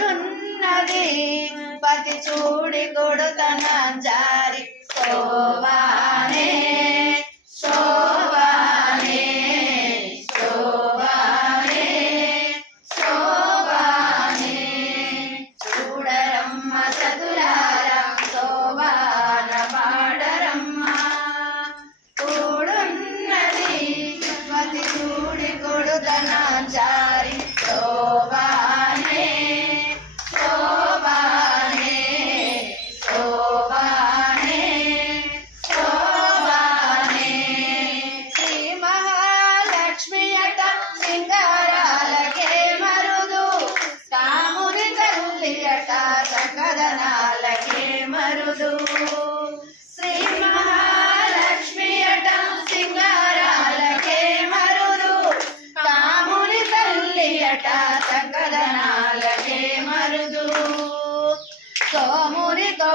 కూడున్నది పతి చూడి కొడుతన జారి శోభానే శోభానే శోభానే శోభానే చూడరమ్మ చదులారా శోభాన పాడరమ్మ కూడున్నది పతి చూడి కొడుతన జారి శోభానే శోభానే శోభానే శోభానే శ్రీ మహాలక్ష్మి అట సింగారాలకే మరుదు కాముని తల్లి అట సకదనాలకే మరుదు శ్రీ మహాలక్ష్మి అట సింగారాలకే మరుదు కాముని తల్లి అట సకదనాలకే మరుదు సోమురితో